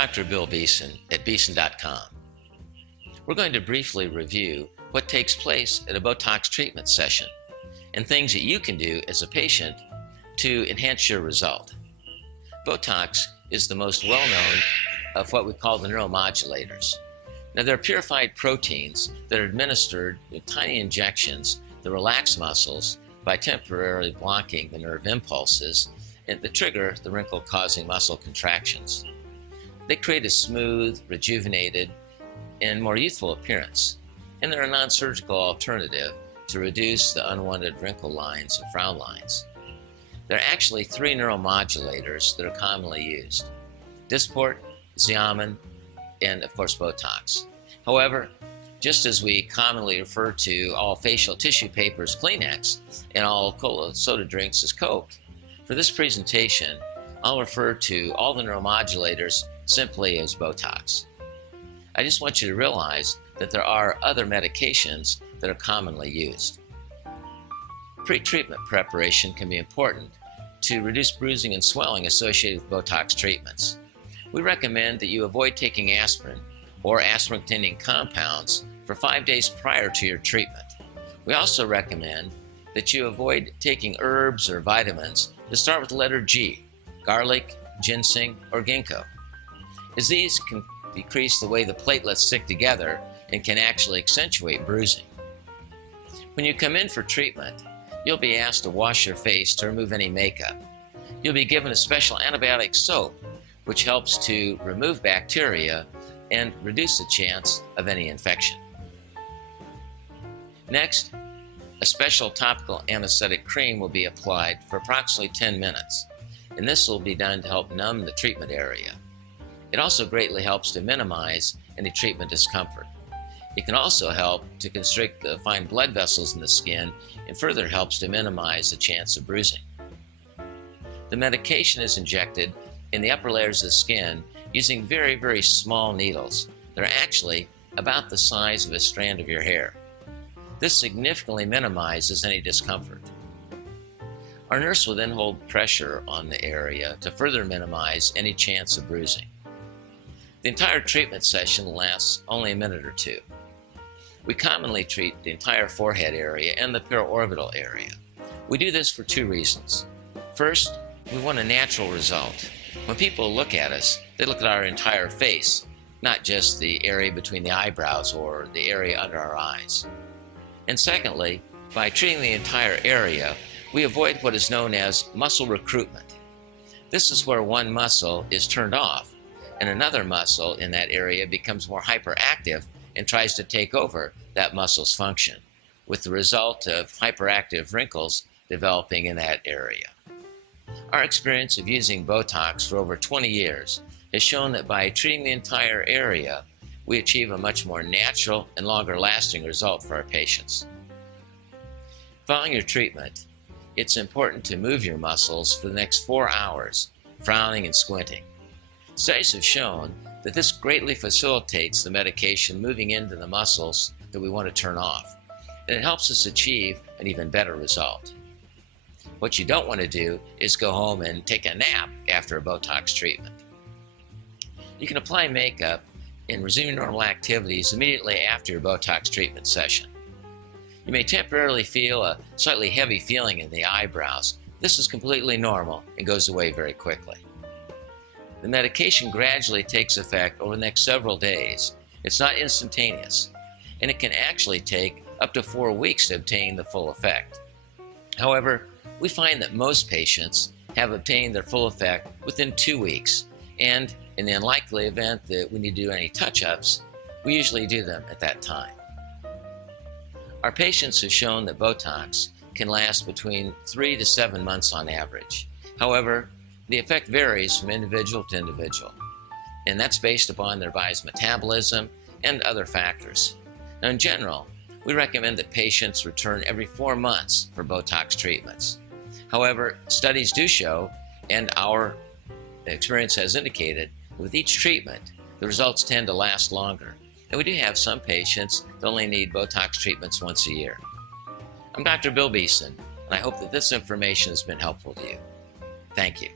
Dr. Bill Beeson at Beeson.com. We're going to briefly review what takes place at a Botox treatment session and things that you can do as a patient to enhance your result. Botox is the most well-known of what we call the neuromodulators. Now, they're purified proteins that are administered with tiny injections that relax muscles by temporarily blocking the nerve impulses and that trigger the wrinkle-causing muscle contractions. They create a smooth, rejuvenated, and more youthful appearance, and they're a non-surgical alternative to reduce the unwanted wrinkle lines and frown lines. There are actually 3 neuromodulators that are commonly used: Dysport, Xeomin, and of course Botox. However, just as we commonly refer to all facial tissue paper as Kleenex and all cola soda drinks as Coke, for this presentation, I'll refer to all the neuromodulators simply as Botox. I just want you to realize that there are other medications that are commonly used. Pre-treatment preparation can be important to reduce bruising and swelling associated with Botox treatments. We recommend that you avoid taking aspirin or aspirin-containing compounds for 5 days prior to your treatment. We also recommend that you avoid taking herbs or vitamins that start with the letter G: garlic, ginseng, or ginkgo, as these can decrease the way the platelets stick together and can actually accentuate bruising. When you come in for treatment, you'll be asked to wash your face to remove any makeup. You'll be given a special antibiotic soap, which helps to remove bacteria and reduce the chance of any infection. Next, a special topical anesthetic cream will be applied for approximately 10 minutes, and this will be done to help numb the treatment area. It also greatly helps to minimize any treatment discomfort. It can also help to constrict the fine blood vessels in the skin and further helps to minimize the chance of bruising. The medication is injected in the upper layers of the skin using very, very small needles. They're actually about the size of a strand of your hair. This significantly minimizes any discomfort. Our nurse will then hold pressure on the area to further minimize any chance of bruising. The entire treatment session lasts only a minute or 2. We commonly treat the entire forehead area and the periorbital area. We do this for 2 reasons. First, we want a natural result. When people look at us, they look at our entire face, not just the area between the eyebrows or the area under our eyes. And secondly, by treating the entire area, we avoid what is known as muscle recruitment. This is where one muscle is turned off and another muscle in that area becomes more hyperactive and tries to take over that muscle's function, with the result of hyperactive wrinkles developing in that area. Our experience of using Botox for over 20 years has shown that by treating the entire area, we achieve a much more natural and longer lasting result for our patients. Following your treatment, it's important to move your muscles for the next 4 hours, frowning and squinting. Studies have shown that this greatly facilitates the medication moving into the muscles that we want to turn off, and it helps us achieve an even better result. What you don't want to do is go home and take a nap after a Botox treatment. You can apply makeup and resume normal activities immediately after your Botox treatment session. You may temporarily feel a slightly heavy feeling in the eyebrows. This is completely normal and goes away very quickly. The medication gradually takes effect over the next several days. It's not instantaneous, and it can actually take up to 4 weeks to obtain the full effect. However, we find that most patients have obtained their full effect within 2 weeks, and in the unlikely event that we need to do any touch-ups, we usually do them at that time. Our patients have shown that Botox can last between 3 to 7 months on average. However, the effect varies from individual to individual, and that's based upon their body's metabolism and other factors. Now, in general, we recommend that patients return every 4 months for Botox treatments. However, studies do show, and our experience has indicated, with each treatment, the results tend to last longer. And we do have some patients that only need Botox treatments once a year. I'm Dr. Bill Beeson, and I hope that this information has been helpful to you. Thank you.